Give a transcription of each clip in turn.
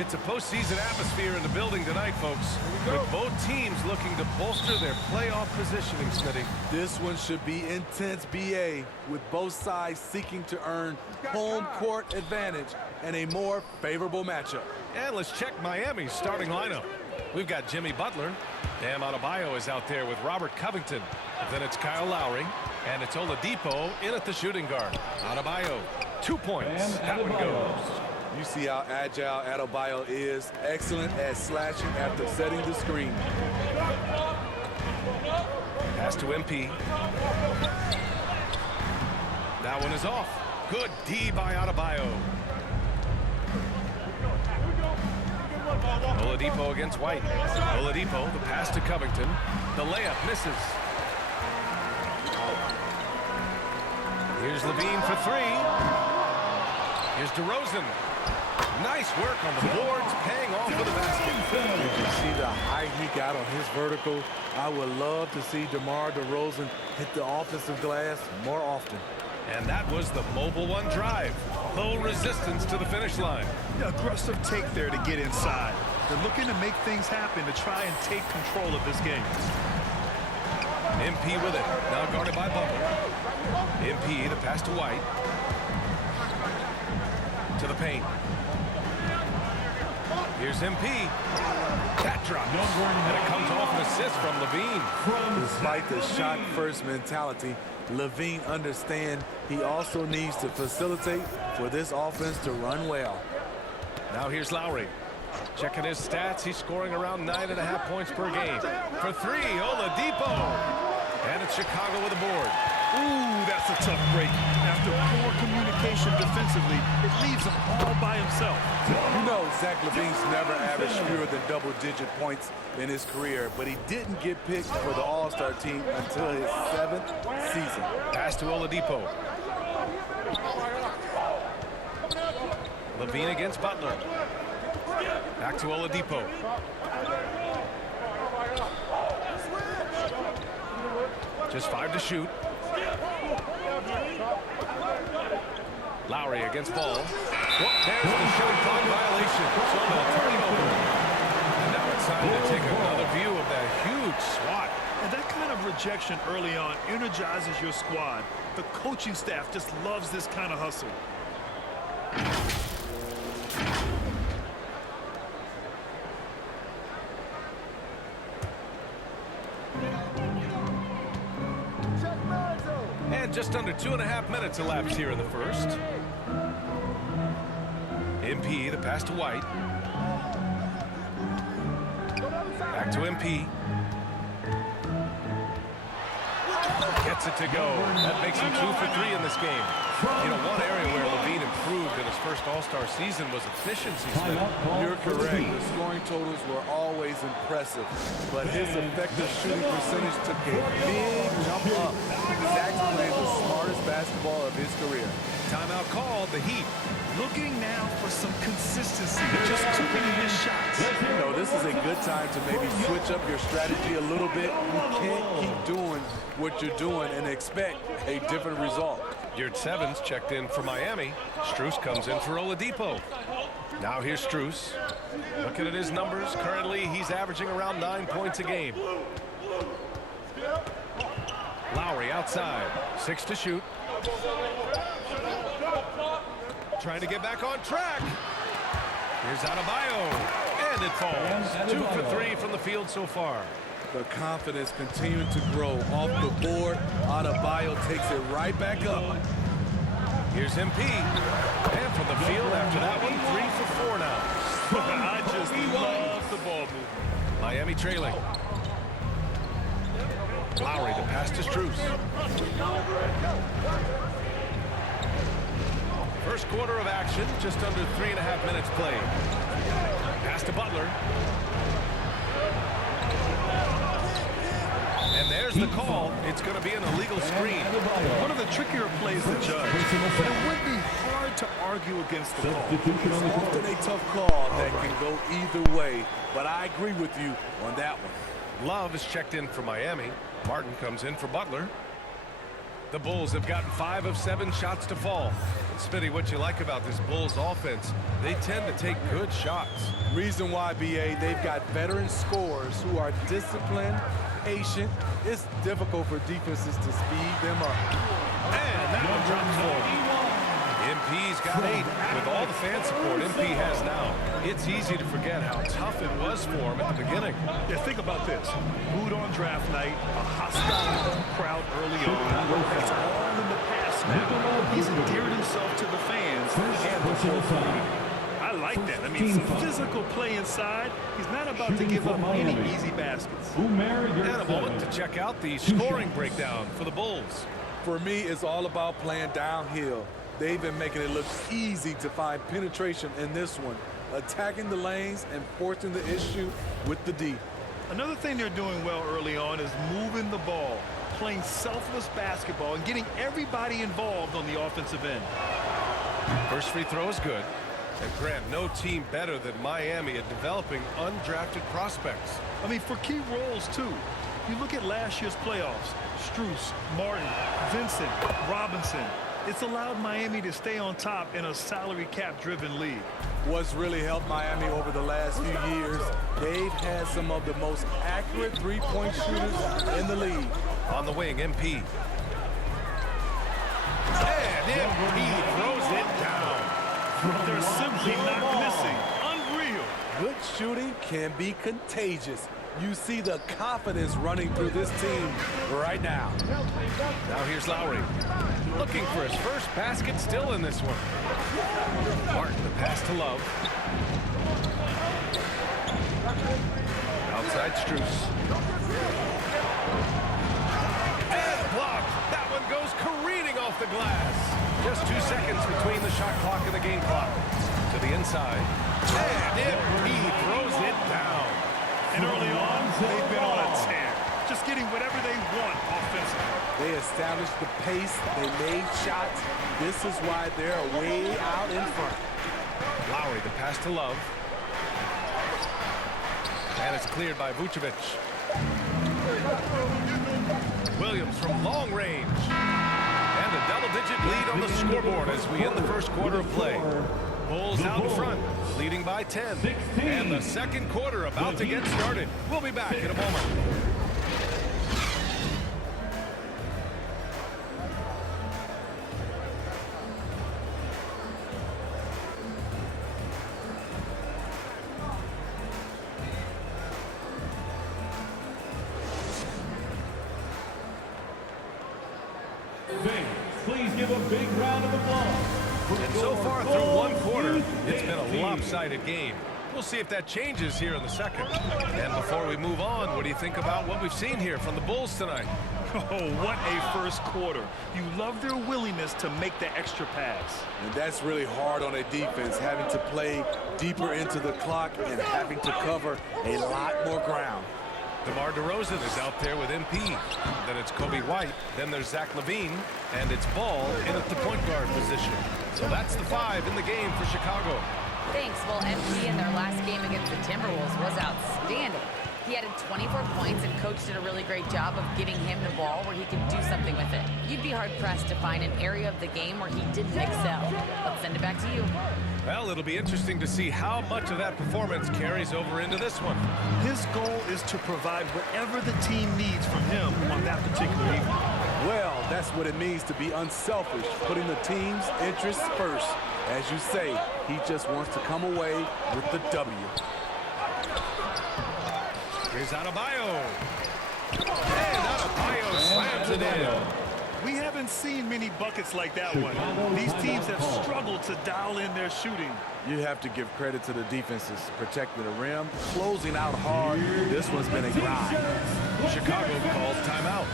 It's a postseason atmosphere in the building tonight, folks. With both teams looking to bolster their playoff positioning, Smitty. This one should be intense, BA, with both sides seeking to earn home court advantage and a more favorable matchup. And let's check Miami's starting lineup. We've got Jimmy Butler. Bam Adebayo is out there with Robert Covington. Then it's Kyle Lowry. And it's Oladipo in at the shooting guard. Adebayo, 2 points. That one goes. You see how agile Adebayo is. Excellent at slashing after setting the screen. Pass to MP. That one is off. Good D by Adebayo. Oladipo against White. Oladipo, the pass to Covington. The layup misses. Here's Levine for three. Here's DeRozan. Nice work on the boards, paying off for the basket. You can see the height he got on his vertical. I would love to see DeMar DeRozan hit the offensive glass more often. And that was the mobile one drive. Low resistance to the finish line. Aggressive take there to get inside. They're looking to make things happen to try and take control of this game. MP with it. Now guarded by Butler. MP, the pass to White. To the paint. Here's MP. That drops. And it comes off an assist from Levine. Despite the shot-first mentality, Levine understands he also needs to facilitate for this offense to run well. Now here's Lowry. Checking his stats, he's scoring around 9.5 points per game. For three, Oladipo. And it's Chicago with a board. Ooh, that's a tough break. After poor communication defensively, it leaves him all by himself. You know, Zach LaVine's never averaged fewer than double-digit points in his career, but he didn't get picked for the All-Star team until his 7th season. Pass to Oladipo. Levine against Butler. Back to Oladipo. Just 5 to shoot. Lowry against Ball. Well, there's the shot clock violation. So they'll turn it over. And now it's time to take another view of that huge swat. And that kind of rejection early on energizes your squad. The coaching staff just loves this kind of hustle. And just under 2.5 minutes elapsed here in the first. MP, the pass to White. Back to MP. Gets it to go. That makes him 2 for 3 in this game. You know, one area where Levine improved in his first All-Star season was efficiency. You're correct. The scoring totals were always impressive, but his effective shooting percentage took a big jump up. Zach's playing the smartest basketball of his career. Timeout called, the Heat. Looking now for some consistency. Just too many missed shots. You know, this is a good time to maybe switch up your strategy a little bit. You can't keep doing what you're doing and expect a different result. Yurt Sevens checked in for Miami. Strus comes in for Oladipo. Now here's Strus. Looking at his numbers, currently he's averaging around 9 points a game. Lowry outside, 6 to shoot. Trying to get back on track. Here's Adebayo, and it falls. 2 for 3 from the field so far. The confidence continuing to grow off the board. Adebayo takes it right back up. Here's MP. And from the field after that one, 3 for 4 now. I just love the ball movement. Miami trailing. Lowry, the pass to Strus. First quarter of action, just under 3.5 minutes played. Pass to Butler. And there's the call. It's going to be an illegal screen. One of the trickier plays to judge, but it would be hard to argue against the call. It's often a tough call that can go either way, but I agree with you on that one. Love is checked in for Miami. Martin comes in for Butler. The Bulls have gotten 5 of 7 shots to fall. Smitty, what you like about this Bulls offense, they tend to take good shots. Reason why, BA, they've got veteran scorers who are disciplined, patient. It's difficult for defenses to speed them up. And that one drops for him. MP's got 8. With all the fan support MP has now, it's easy to forget how tough it was for him at the beginning. Yeah, think about this. Booed on draft night, a hostile crowd early on. That's all in the past now. He's endeared himself to the fans and the whole team. I like that. I mean, some physical play inside. He's not about to give up any easy baskets. And a moment to check out the scoring breakdown for the Bulls. For me, it's all about playing downhill. They've been making it look easy to find penetration in this one, attacking the lanes and forcing the issue with the D. Another thing they're doing well early on is moving the ball, playing selfless basketball, and getting everybody involved on the offensive end. First free throw is good. And Grant, no team better than Miami at developing undrafted prospects. I mean, for key roles, too. You look at last year's playoffs, Strus, Martin, Vincent, Robinson. It's allowed Miami to stay on top in a salary cap-driven league. What's really helped Miami over the last few years, they've had some of the most accurate three-point shooters in the league. On the wing, MP. And MP throws it down. They're simply not missing. Unreal. Good shooting can be contagious. You see the confidence running through this team right now. Now here's Lowry. Looking for his first basket, still in this one. Martin, the pass to Love. Outside Strus. And blocked. That one goes careening off the glass. Just 2 seconds between the shot clock and the game clock. To the inside. And MP throws it down. And early on, they've been on a tear. Just getting whatever they want offensively. They established the pace. They made shots. This is why they're way out in front. Lowry, the pass to Love. And it's cleared by Vucevic. Williams from long range. And a double-digit lead on the scoreboard as we end the first quarter of play. Bulls out in front, leading by 10. And the second quarter about to get started. We'll be back in a moment. Please give a big round of applause. And so far through one quarter, it's been a lopsided game. We'll see if that changes here in the second. And before we move on, what do you think about what we've seen here from the Bulls tonight? Oh, what a first quarter. You love their willingness to make the extra pass. And that's really hard on a defense, having to play deeper into the clock and having to cover a lot more ground. DeMar DeRozan is out there with MP. Then it's Kobe White. Then there's Zach LaVine. And it's Ball in at the point guard position. So that's the 5 in the game for Chicago. Thanks. Well, MP in their last game against the Timberwolves was outstanding. He added 24 points, and Coach did a really great job of getting him the ball where he could do something with it. You'd be hard-pressed to find an area of the game where he didn't excel. Let's send it back to you. Well, it'll be interesting to see how much of that performance carries over into this one. His goal is to provide whatever the team needs from him on that particular evening. Well, that's what it means to be unselfish, putting the team's interests first. As you say, he just wants to come away with the W. Here's Adebayo. And Adebayo slams it in. We haven't seen many buckets like that one. These teams have struggled to dial in their shooting. You have to give credit to the defenses, protecting the rim, closing out hard. This one's been a grind. Chicago calls timeout.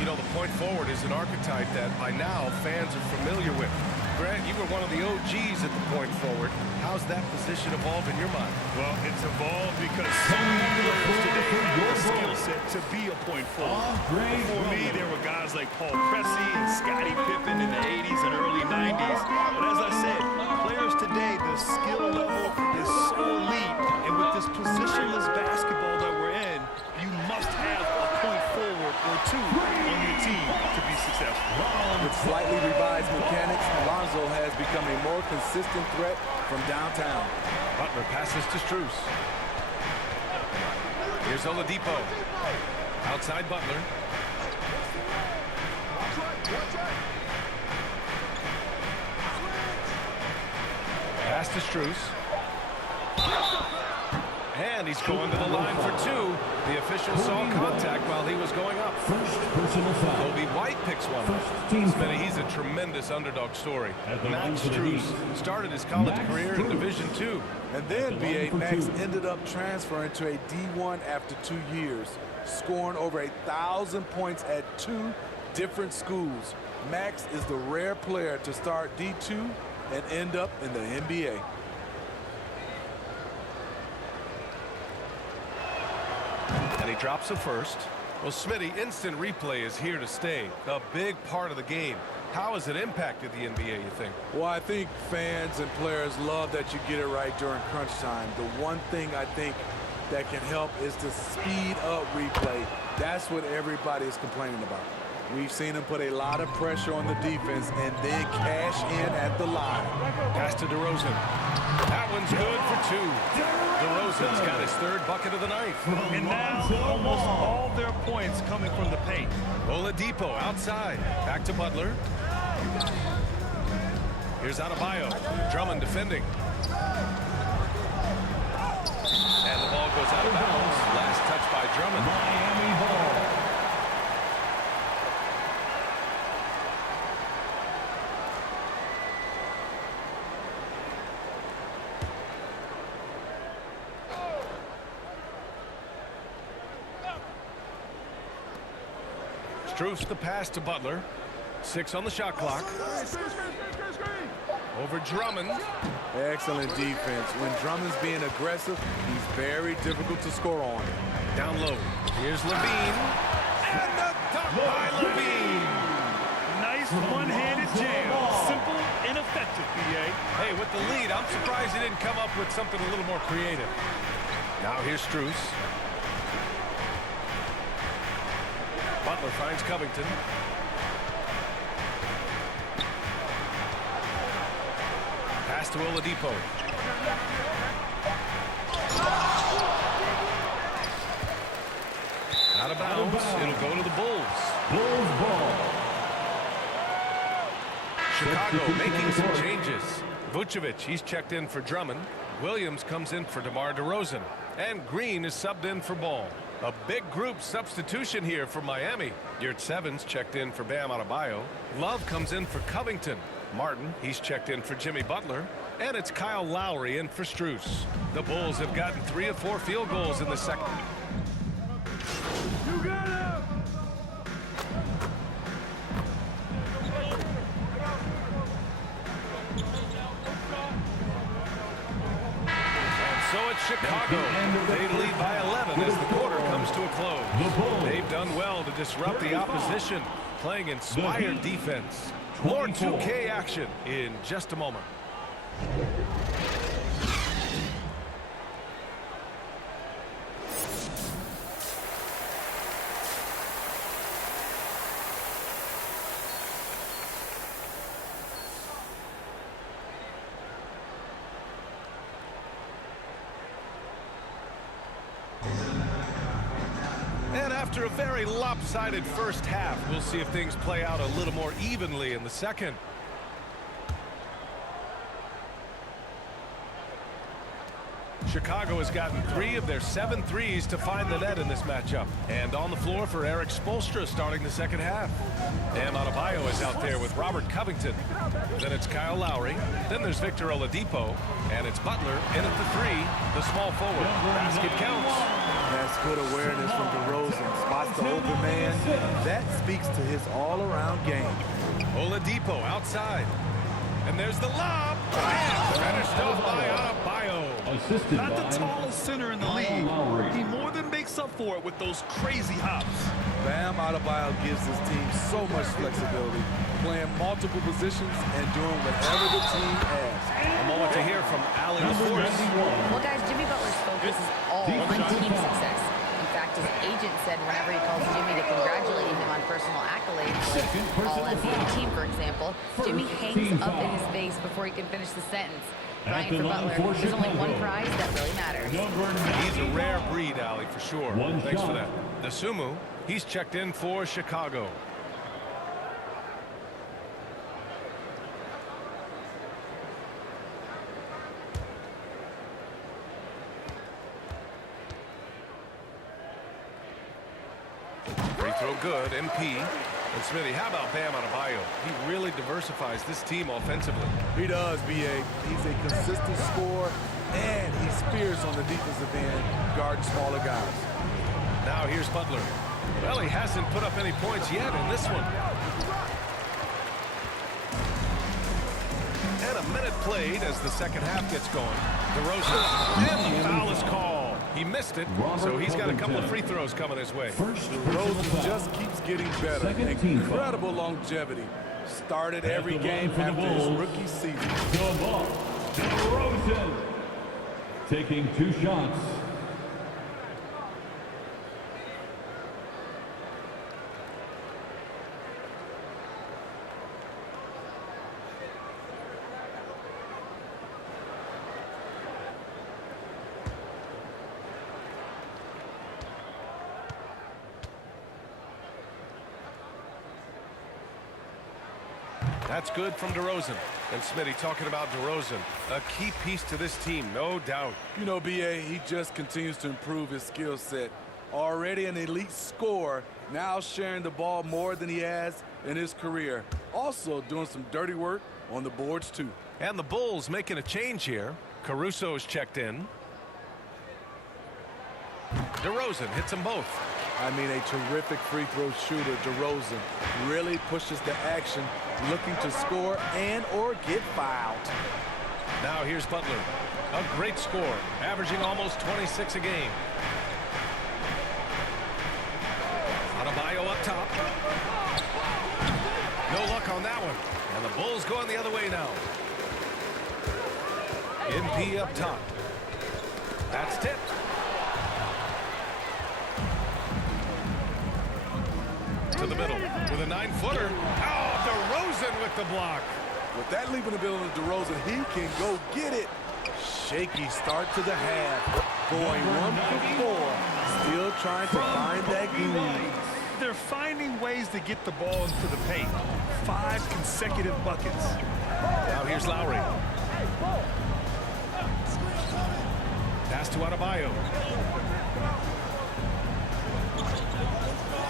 You know, the point forward is an archetype that by now fans are familiar with. Grant, you were one of the OGs at the point forward. How's that position evolved in your mind? Well, it's evolved because so many players today have the skill set to be a point forward. Before me, there were guys like Paul Pressey and Scottie Pippen in the 80s and early 90s. But as I said, players today, the skill level is so elite. And with this positionless basketball that we're in, you must have a point forward or two on your team to be successful. become a more consistent threat from downtown. Butler passes to Strus. Here's Oladipo. Outside Butler. Pass to Strus. And he's going to the line for two. The official saw contact while he was going up. First personal foul. Kobe White picks one. First team Smitty, he's a tremendous underdog story. At the line Max for the Strus Heat. started his college Max career in Strus. Division II. And then, At the line B.A. for Max two. ended up transferring to a D1 after 2 years, scoring over 1,000 points at 2 different schools. Max is the rare player to start D2 and end up in the NBA. And he drops a first. Well, Smitty, instant replay is here to stay. A big part of the game. How has it impacted the NBA, you think? Well, I think fans and players love that you get it right during crunch time. The one thing I think that can help is to speed up replay. That's what everybody is complaining about. We've seen him put a lot of pressure on the defense and then cash in at the line. Pass to DeRozan. That one's good for two. DeRozan's got his third bucket of the night. And now almost all their points coming from the paint. Oladipo outside. Back to Butler. Here's Adebayo. Drummond defending. And the ball goes out of bounds. Last touch by Drummond. Miami ball. Strus the pass to Butler. 6 on the shot clock. Over Drummond. Excellent defense. When Drummond's being aggressive, he's very difficult to score on. Down low. Here's Levine. And the dunk by Levine. Nice one-handed jam. Simple and effective, B.A. Hey, with the lead, I'm surprised he didn't come up with something a little more creative. Now here's Strus. Butler finds Covington. Pass to Oladipo. Out of bounds. It'll go to the Bulls. Bulls ball. Chicago making some changes. Vucevic, he's checked in for Drummond. Williams comes in for DeMar DeRozan. And Green is subbed in for Ball. A big group substitution here for Miami. Yurt Evans checked in for Bam Adebayo. Love comes in for Covington. Martin, he's checked in for Jimmy Butler. And it's Kyle Lowry in for Strus. The Bulls have gotten 3 of 4 field goals in the second. You got him! So it's Chicago. They lead by 11 as the quarter comes to a close. They've done well to disrupt the opposition, playing inspired defense. More 2K action in just a moment. And after a very lopsided first half, we'll see if things play out a little more evenly in the second. Chicago has gotten 3 of their 7 threes to find the net in this matchup. And on the floor for Eric Spoelstra starting the second half. Bam Adebayo is out there with Robert Covington. Then it's Kyle Lowry. Then there's Victor Oladipo. And it's Butler in at the 3. The small forward. Basket counts. That's good awareness from DeRozan. Spots the open man. That speaks to his all-around game. Oladipo outside. And there's the lob. And finished off by Adebayo. Assisted Not the by tallest center in the Kyle league. Lowry. He more than makes up for it with those crazy hops. Bam Adebayo gives his team so much flexibility, playing multiple positions and doing whatever the team asks. A moment to hear from Allie LaForce. Well, guys, Jimmy Butler's focus is all on team success. In fact, his agent said whenever he calls Jimmy to congratulate him on personal accolades, like All-NBA team, for example, Jimmy hangs up in his face before he can finish the sentence. Brian for Butler, there's only one prize that really matters. He's a rare breed, Allie, for sure. Thanks for that. The Sumu, he's checked in for Chicago. Free throw good, MP. And Smitty, how about Bam Adebayo? He really diversifies this team offensively. He does, B.A. He's a consistent scorer, and he's fierce on the defensive end, guarding smaller guys. Now here's Butler. Well, he hasn't put up any points yet in this one. And a minute played as the second half gets going. DeRozan, and the foul is called. He missed it, so he's got a couple of free throws coming his way. DeRozan just keeps getting better. Incredible longevity. Started every game after his rookie season. DeRozan taking 2 shots. That's good from DeRozan. And Smitty talking about DeRozan, a key piece to this team, no doubt. You know, B.A., he just continues to improve his skill set. Already an elite scorer, now sharing the ball more than he has in his career. Also doing some dirty work on the boards, too. And the Bulls making a change here. Caruso's checked in. DeRozan hits them both. I mean, a terrific free throw shooter. DeRozan really pushes the action, looking to score and or get fouled. Now here's Butler. A great score, averaging almost 26 a game. Adebayo up top. No luck on that one. And the Bulls going the other way now. MP up top. That's tipped. To the middle with a 9-footer. Oh, DeRozan with the block. With that leaping ability of DeRozan, he can go get it. Shaky start to the half. Going 1 for 4. Still trying to find that groove. They're finding ways to get the ball into the paint. 5 consecutive buckets. Now here's Lowry. Pass to Adebayo.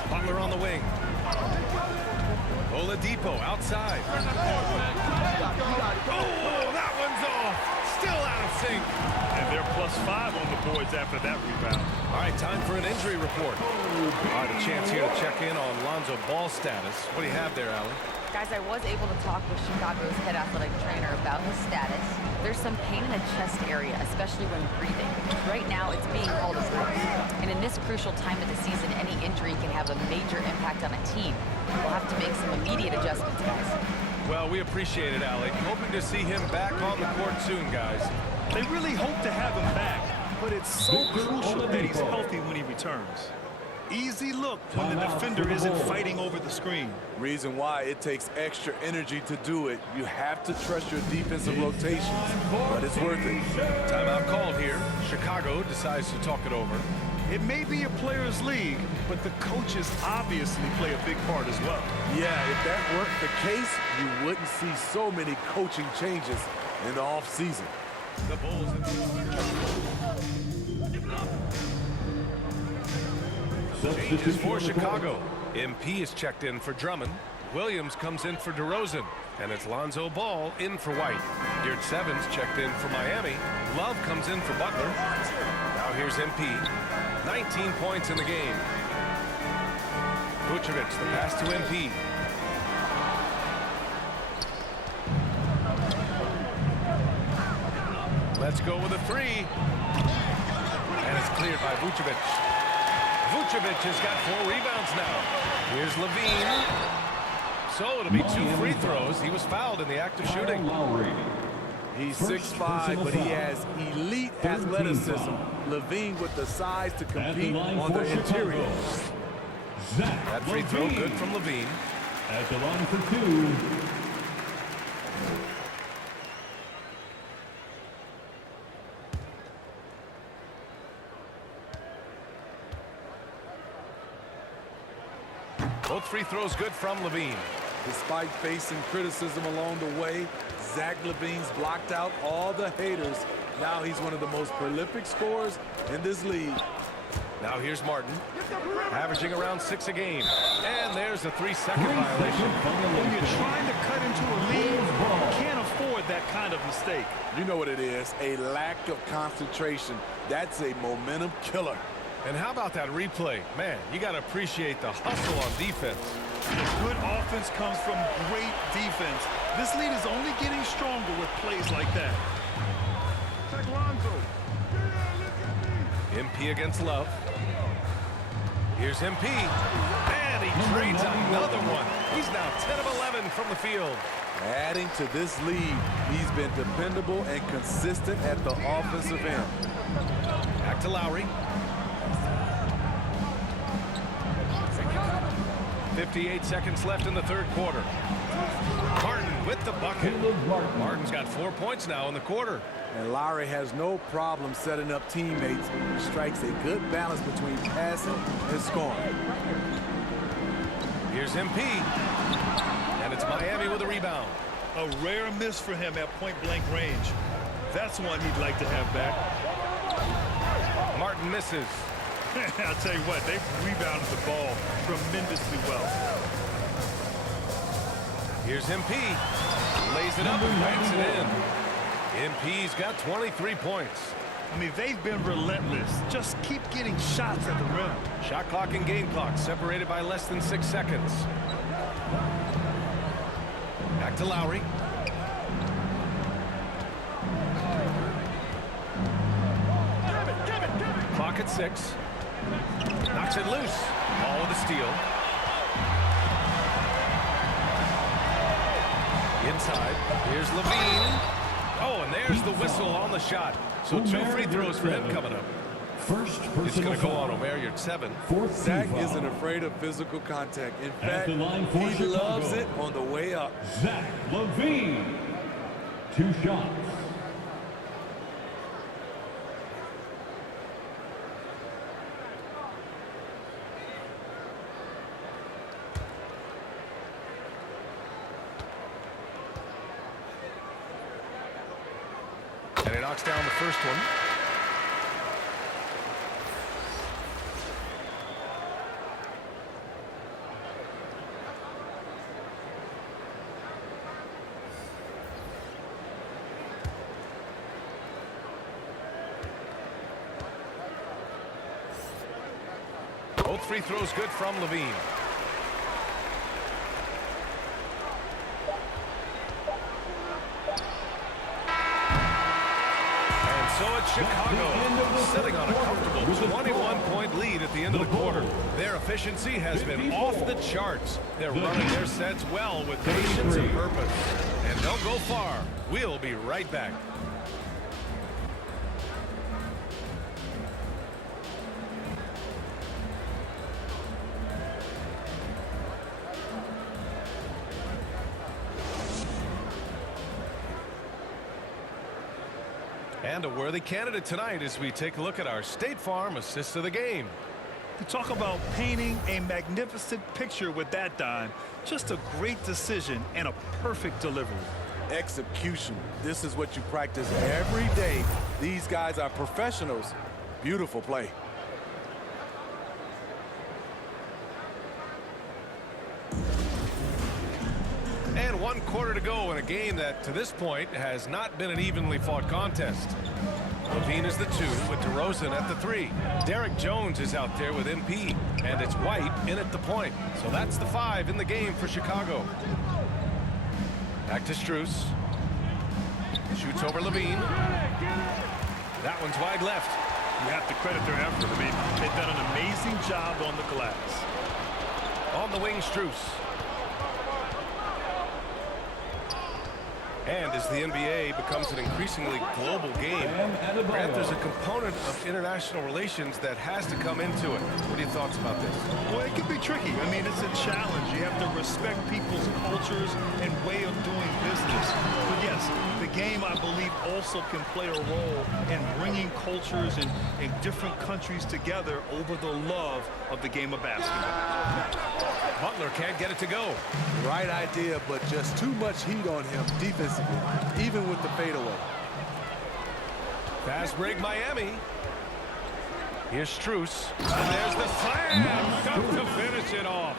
Butler on the wing. Oladipo outside. Oh, that one's off. Still out of sync. And they're +5 on the boards after that rebound. All right, time for an injury report. All right, a chance here to check in on Lonzo Ball status. What do you have there, Allie? Guys, I was able to talk with Chicago's head athletic trainer about his status. There's some pain in the chest area, especially when breathing. Right now, it's being called as rest. And in this crucial time of the season, any injury can have a major impact on a team. We'll have to make some immediate adjustments, guys. Well, we appreciate it, Allie. Hoping to see him back on the court soon, guys. They really hope to have him back, but it's so crucial that he's healthy when he returns. Easy look when the defender isn't fighting over the screen. Reason why it takes extra energy to do it. You have to trust your defensive rotations, but it's worth it. Timeout called here. Chicago decides to talk it over. It may be a players' league, but the coaches obviously play a big part as well. Yeah, if that weren't the case, you wouldn't see so many coaching changes in the offseason. The Bulls. Changes for Chicago. MP is checked in for Drummond. Williams comes in for DeRozan. And it's Lonzo Ball in for White. Yurtseven's checked in for Miami. Love comes in for Butler. Now here's MP. 19 points in the game. Vucevic, the pass to MP. Let's go with a 3. And it's cleared by Vucevic. Vucevic has got 4 rebounds now. Here's Levine. So it'll be 2 free throws. He was fouled in the act of shooting. He's 6'5", but he has elite athleticism. Levine with the size to compete on the interior. Zach That free throw LaVine. good from Levine. At the line for two. Both free throws good from Levine. Despite facing criticism along the way, Zach LaVine's blocked out all the haters. Now he's one of the most prolific scorers in this league. Now here's Martin, averaging around 6 a game. And there's a 3-second violation. When you're trying to cut into a lead, you can't afford that kind of mistake. You know what it is, a lack of concentration. That's a momentum killer. And how about that replay? Man, you got to appreciate the hustle on defense. Good offense comes from great defense. This lead is only getting stronger with plays like that. MP against Love. Here's MP. And he trades another one. He's now 10 of 11 from the field. Adding to this lead, he's been dependable and consistent at the offensive end. Back to Lowry. 58 seconds left in the third quarter. Martin with the bucket. Martin's got 4 points now in the quarter. And Lowry has no problem setting up teammates. He strikes a good balance between passing and scoring. Here's MP. And it's Miami with a rebound. A rare miss for him at point-blank range. That's one he'd like to have back. Martin misses. I'll tell you what, they've rebounded the ball tremendously well. Here's MP. Lays it up and banks it in. MP's got 23 points. I mean, they've been relentless. Just keep getting shots at the rim. Shot clock and game clock separated by less than 6 seconds. Back to Lowry. Clock at 6. Knocks it loose. Ball with a steal. Inside. Here's Levine. Oh, and there's the whistle on the shot. So 2 free throws for him coming up. First It's personal going to go foul. on Omer. You're at 7. Fourth Zach team foul. isn't afraid of physical contact. In At fact, the line for he loves Chicago. it on the way up. Zach LaVine. 2 shots. And he knocks down the first one. Both free throws good from Levine. So it's Chicago sitting on a comfortable 21-point lead at the end of the quarter. Their efficiency has been off the charts. They're running their sets well with patience and purpose. And they'll go far. We'll be right back. And a worthy candidate tonight as we take a look at our State Farm assist of the game. To talk about painting a magnificent picture with that dime, just a great decision and a perfect delivery. Execution. This is what you practice every day. These guys are professionals. Beautiful play. And 1 quarter to go in a game that, to this point, has not been an evenly fought contest. Levine is the 2 with DeRozan at the 3. Derek Jones is out there with MP, and it's White in at the point. So that's the 5 in the game for Chicago. Back to Strus. Shoots over Levine. That one's wide left. You have to credit their effort. I mean, they've done an amazing job on the glass. On the wing, Strus. And as the NBA becomes an increasingly global game, Grant, there's a component of international relations that has to come into it. What are your thoughts about this? Well, it can be tricky. I mean, it's a challenge. You have to respect people's cultures and way of doing business. But yes, the game, I believe, also can play a role in bringing cultures in different countries together over the love of the game of basketball. Butler can't get it to go. Right idea, but just too much heat on him defensively, even with the fadeaway. Fast break Miami. Here's Strus. And there's the slam. Tough to finish it off.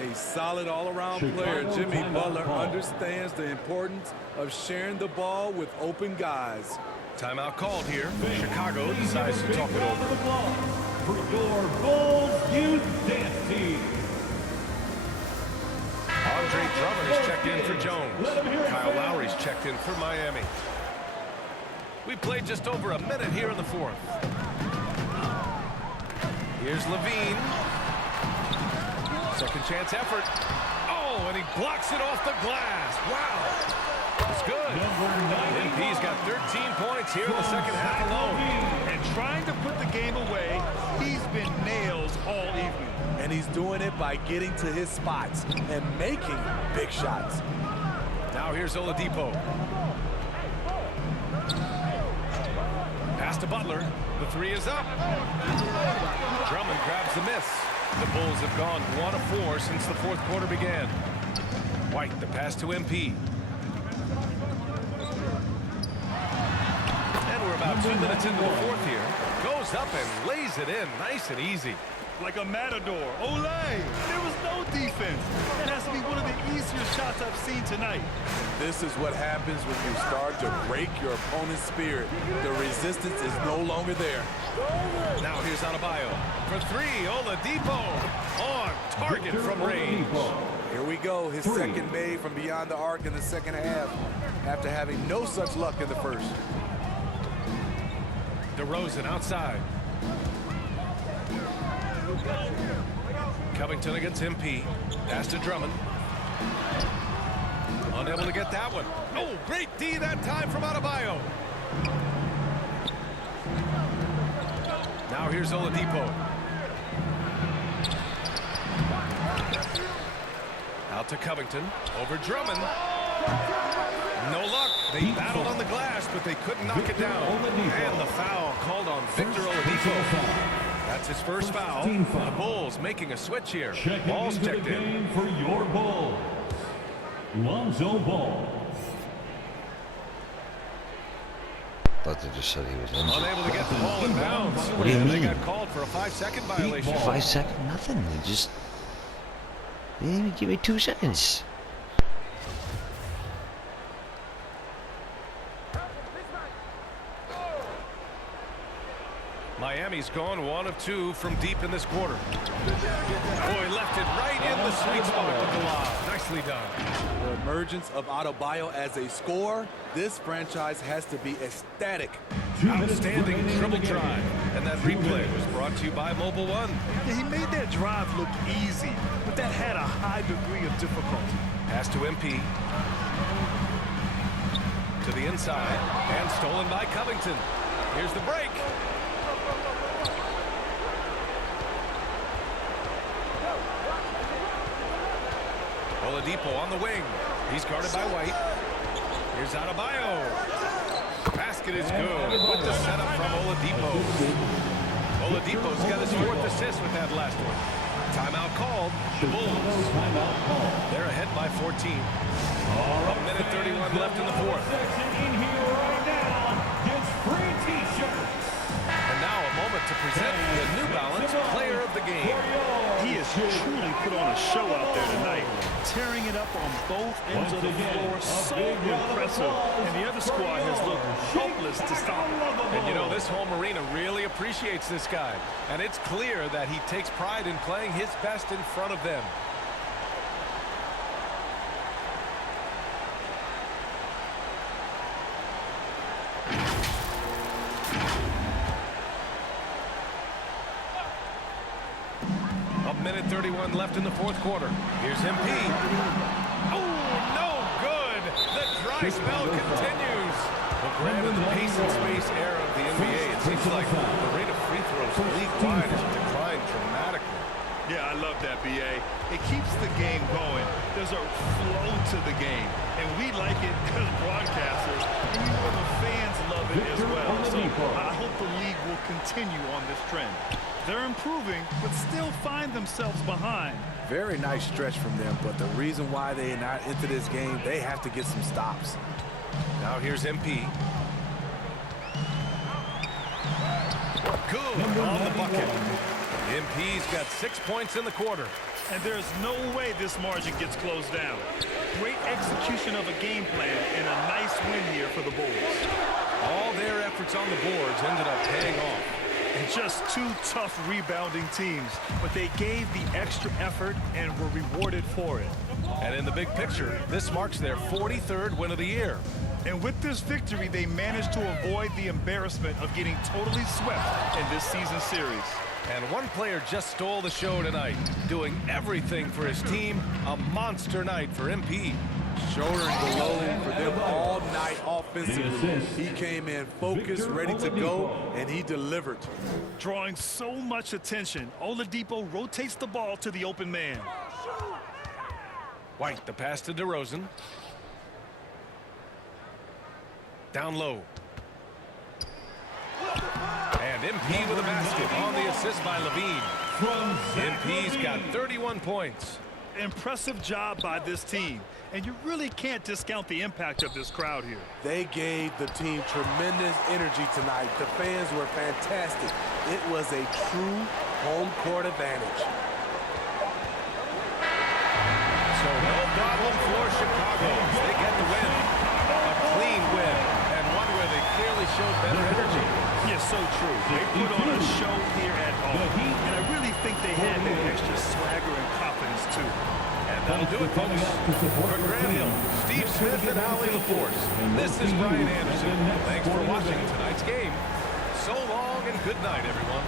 A solid all-around player. Jimmy Butler understands the importance of sharing the ball with open guys. Timeout called here. Chicago decides to talk it over. For your Bulls Youth Dance Team. Andre Drummond is checked in for Jones. Kyle Lowry's checked in for Miami. We played just over a minute here in the fourth. Here's Levine. Second chance effort. Oh, and he blocks it off the glass. Wow. It's good. MP's got 13 points here in the second half alone. And trying to put the game away, he's been nails all evening. And he's doing it by getting to his spots and making big shots. Now here's Oladipo. Pass to Butler. The three is up. Drummond grabs the miss. The Bulls have gone 1 of 4 since the fourth quarter began. White, the pass to MP. And we're about 2 minutes into the fourth here. Goes up and lays it in nice and easy. Like a matador. Olay! There was no defense. That has to be one of the easier shots I've seen tonight. This is what happens when you start to break your opponent's spirit. The resistance is no longer there. Now here's Adebayo. For three, Oladipo on target from range. Here we go. His second made from beyond the arc in the second half after having no such luck in the first. DeRozan outside. Covington against MP. Pass to Drummond. Unable to get that one. Oh, great D that time from Adebayo. Now here's Oladipo. Out to Covington. Over Drummond. No luck. They battled on the glass, but they couldn't knock it down. And the foul called on Victor Oladipo. That's his first foul. The Bulls making a switch here. Ball's checked in. For your Bulls, Lonzo Ball. Thought they just said he was injured. Unable to get the ball in bounds. What do you mean? They got called for a 5-second violation. 5 seconds? Nothing. They didn't even give me 2 seconds. Miami's gone 1 of 2 from deep in this quarter. Boy, left it right in the sweet spot with the lob. Nicely done. The emergence of Adebayo as a scorer, this franchise has to be ecstatic. Outstanding dribble drive. And that replay was brought to you by Mobile One. Yeah, he made that drive look easy, but that had a high degree of difficulty. Pass to MP. To the inside. And stolen by Covington. Here's the break. Oladipo on the wing. He's guarded by White. Here's Adebayo. Basket is good with the setup from Oladipo. Oladipo's got his 4th assist with that last one. Timeout called. The Bulls. They're ahead by 14. 1 minute 31 left in the fourth. In here right now gets free T-shirts. And now a moment to present the New Balance Player of the Game. He has truly put on a show out there tonight, tearing it up on both ends of the floor. So impressive. And the other squad has looked hopeless to stop him. And you know, this home arena really appreciates this guy. And it's clear that he takes pride in playing his best in front of them. Minute 31 left in the fourth quarter. Here's MP. Oh, no good. The drive. high spell continues. Well, granted, the pace and space era of the NBA, it seems like the rate of free throws league-wide has declined dramatically. Yeah, I love that, B.A. It keeps the game going. There's a flow to the game, and we like it as broadcasters, and you know the fans love it as well. So I hope the league will continue on this trend. They're improving, but still find themselves behind. Very nice stretch from them, but the reason why they are not into this game, they have to get some stops. Now here's MP. Good on the bucket. MP's got 6 points in the quarter. And there's no way this margin gets closed down. Great execution of a game plan and a nice win here for the Bulls. All their efforts on the boards ended up paying off. And just two tough rebounding teams, but they gave the extra effort and were rewarded for it. And in the big picture, this marks their 43rd win of the year. And with this victory, they managed to avoid the embarrassment of getting totally swept in this season series. And one player just stole the show tonight, doing everything for his team. A monster night for MP. Shouldering the load for them all night offensively. He came in focused, ready to go, and he delivered. Drawing so much attention, Oladipo rotates the ball to the open man. White, the pass to DeRozan. Down low. And MP with a basket on the assist by Levine. MP's got 31 points. Impressive job by this team, and you really can't discount the impact of this crowd here. They gave the team tremendous energy tonight. The fans were fantastic. It was a true home court advantage. So no problem for Chicago. They get the win. A clean win, and one where they clearly showed better energy. Yeah, so true. They put on a show here at home, and I really think they had that extra swagger and confidence too. And that'll do it, folks. For Grant Hill, Steve Smith, and Allie LaForce, this is Brian Anderson. Thanks for watching tonight's game. So long and good night, everyone.